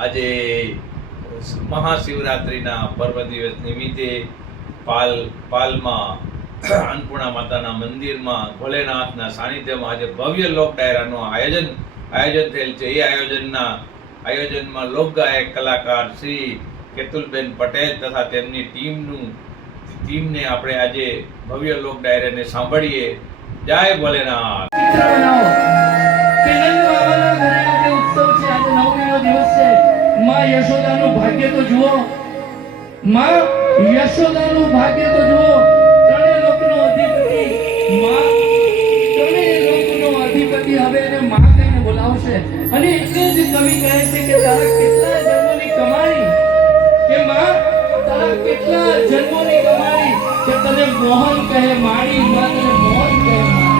આજે મહાશિવરાત્રિના પર્વ દિવસ નિમિત્તે પાલમાં અન્નપૂર્ણા માતાના મંદિરમાં ભોલેનાથના સાનિધ્યમાં આજે ભવ્ય લોક ડાયરાનું આયોજન થયેલ છે. એ આયોજનમાં લોકગાયક કલાકાર શ્રી કેતુલબેન પટેલ તથા તેમની ટીમને આપણે આજે ભવ્ય લોક ડાયરાને સાંભળીએ. જય ભોલેનાથ. માં યશોદાનું ભાગ્ય તો જુઓ, માં યશોદાનું ભાગ્ય તો જુઓ. ત્રણેય લોકનો અધિપતિ માં, ત્રણેય લોકનો અધિપતિ હવે એને માં કહીને બોલાવશે. અને એટલે જ કવિ કહે છે કે તારા કેટલા જન્મોની કમાણી, કે માં તારા કેટલા જન્મોની કમાણી, કે તને મોહન કહે માડી, માં તને મોહન કહે માડી.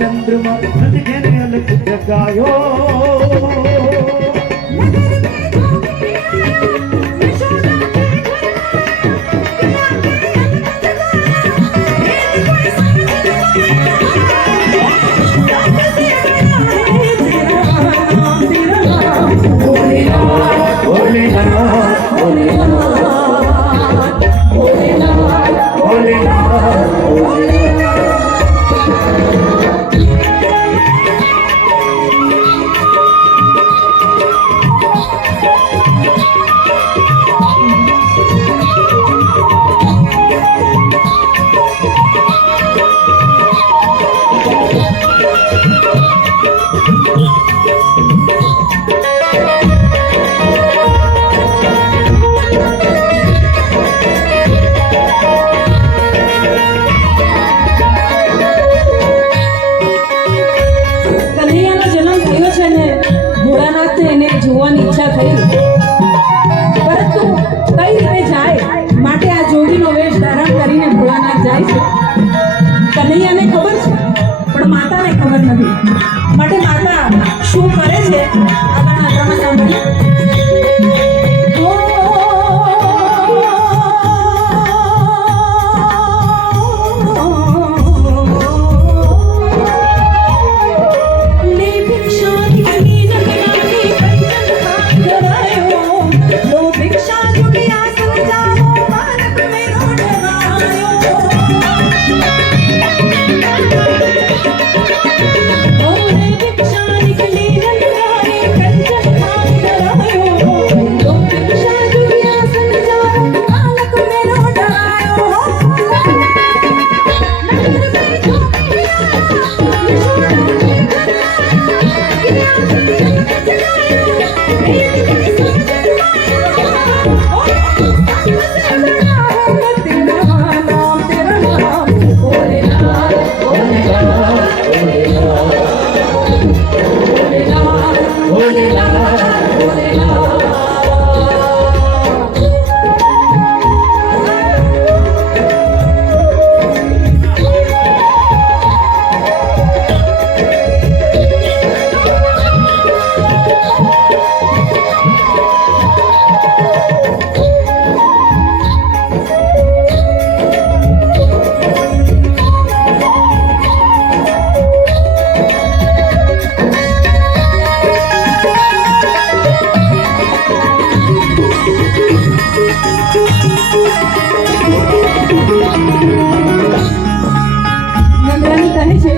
चंद्रमा अलग जगायो નંદરાણી કહે છે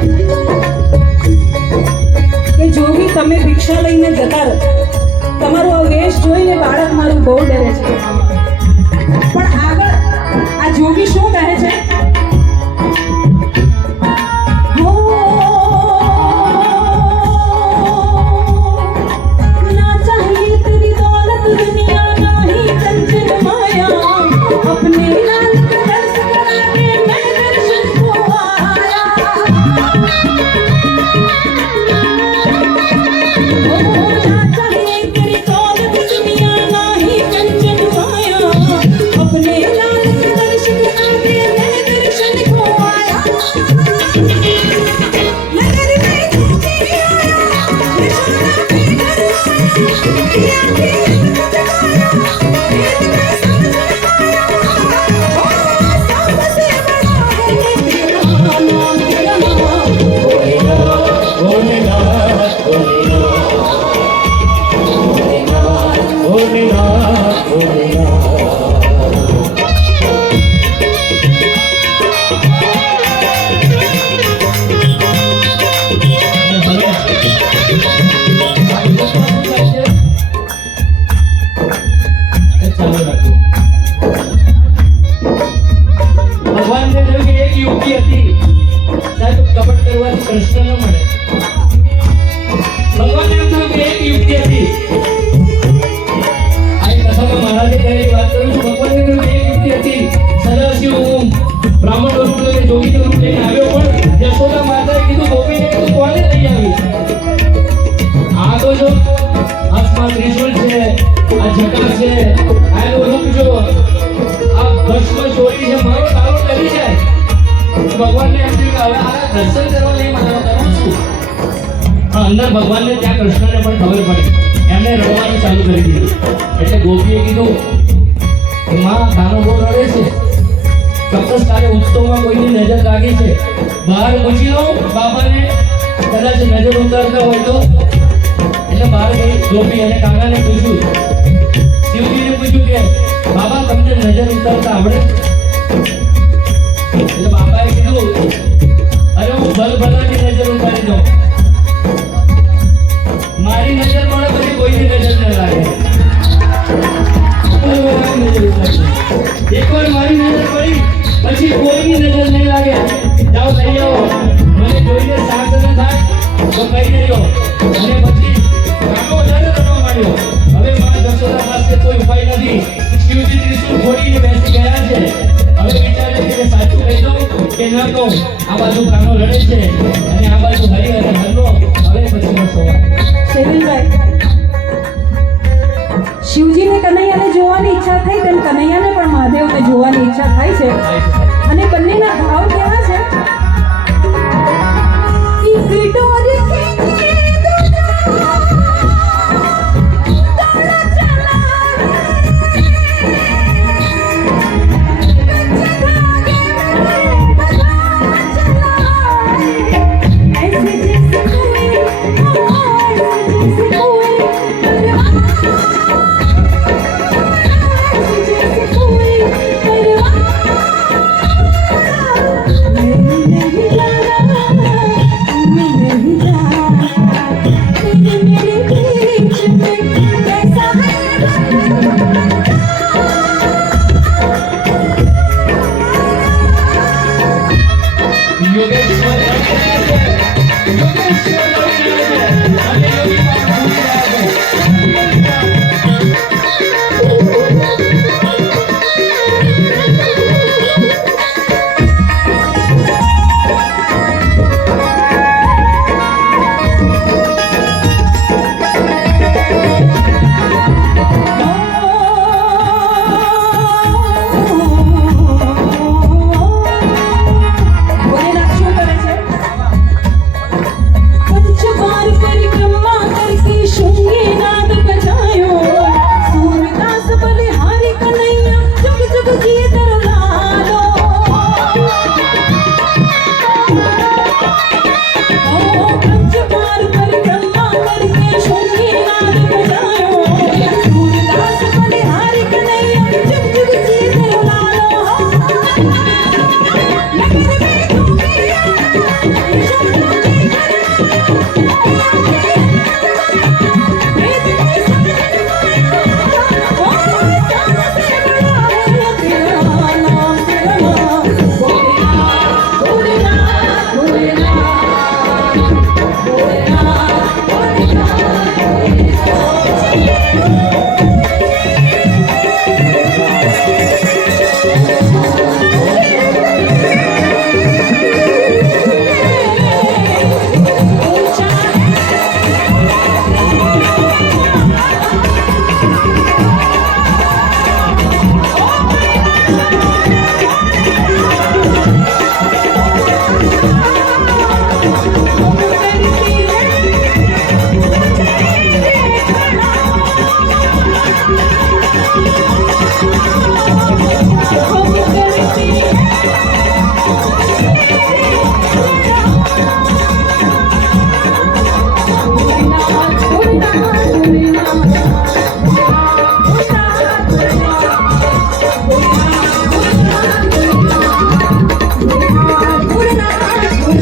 કે જોગી તમે ભિક્ષા લઈને જતા રહો. તમારો આ વેશ જોઈને બાળક મારું બહુ ડરે છે. પણ આગળ આ જોગી શું કહે છે? હો, ના ચાહીએ તેરી દौलत दुनिया नहीं कंचन माया अपने लाल के दर्श कराने मैं दर्शन को आया. ओ ना चाहिए तेरी दौलत दुनिया नहीं कंचन माया अपने लाल के दर्श कराने मैं दर्शन को आया. नगर में धोखे आया निशाना पे घर आया ભગવાનને કહ્યું કે એક યુવતી હતી, સાહેબ કપટ કરવાથી કૃષ્ણ ન મળે. ભગવાનને એમ થયું કે એક યુવતી હતી, આ કથામાં મહારાજે કહેલી વાત કરું છું. ભગવાનને કહ્યું કે એક યુવતી હતી, સદાશિવ હું બ્રાહ્મણ રૂપ લઈને જોગીનું રૂપ લઈને આવ્યો, પણ યશોદા માતાએ કીધું ગોપીને તું કોને લઈ આવી? આ તો જો હાથમાં ત્રિશૂળ છે, આ જટા છે, આ એનું રૂપ જો, આ ભસ્મ ચોરી છે, મારો તારો કરી જાય. ભગવાનને એમ થયું કે હવે આ દર્શન કરવા નહીં મારે કરું છું. પણ અંદર ભગવાનને ત્યાં કૃષ્ણને પણ ખબર પડી, એમણે રડવાનું ચાલુ કરી દીધું. એટલે ગોપીએ કીધું કે માં ગાનો બહુ રડે છે, ચોક્કસ કાલે ઉત્સવમાં કોઈની નજર લાગી છે, બહાર પૂછી લો બાબાને, કદાચ નજર ઉતારતા હોય તો. એટલે બહાર ગઈ ગોપી અને કાકાને પૂછ્યું, શિવજીને પૂછ્યું કે બાબા તમને નજર ઉતારતા આવડે? એટલે બાબાએ કીધું અરે હું ભલભલાની નજર ઉતારી દઉં, મારી નજર મળે પછી કોઈની નજર ન લાગે. ભલભલાની નજર ઉતારી. એકવાર મારી નજર પડી પછી કોઈની નજર નહીં લાગે. જાઓ લઈ આવો, મને જોઈને શાંત ન થાય તો કહી દેજો. અને પછી કાકો વધારે રડવા માંડ્યો. હવે માં યશોદા પાસે કોઈ ઉપાય નથી. શિવજી ત્રિશૂળ ફોડીને બેસી ગયા છે. હવે વિચારે છે કે સાચું કહી દઉં કે ન કહું. આ બાજુ કાનો રડે છે અને આ બાજુ હરિ અને હરનો. હવે પછીનો સવાલ. શૈલેષભાઈ, શિવજીને કનૈયાને જોવાની ઈચ્છા થઈ તેમ કનૈયાને પણ મહાદેવને જોવાની ઈચ્છા થાય છે. અને બંનેના ભાવ કેવા છે? એક ડોર ખેંચે દૂજા, દોડા ચલાવે, કચ્છ धागे में बजा चलाए, ऐसे जैसे कोई, ऐसे जैसे कोई परवाह, ऐसे जैसे कोई परवाह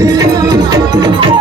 सजना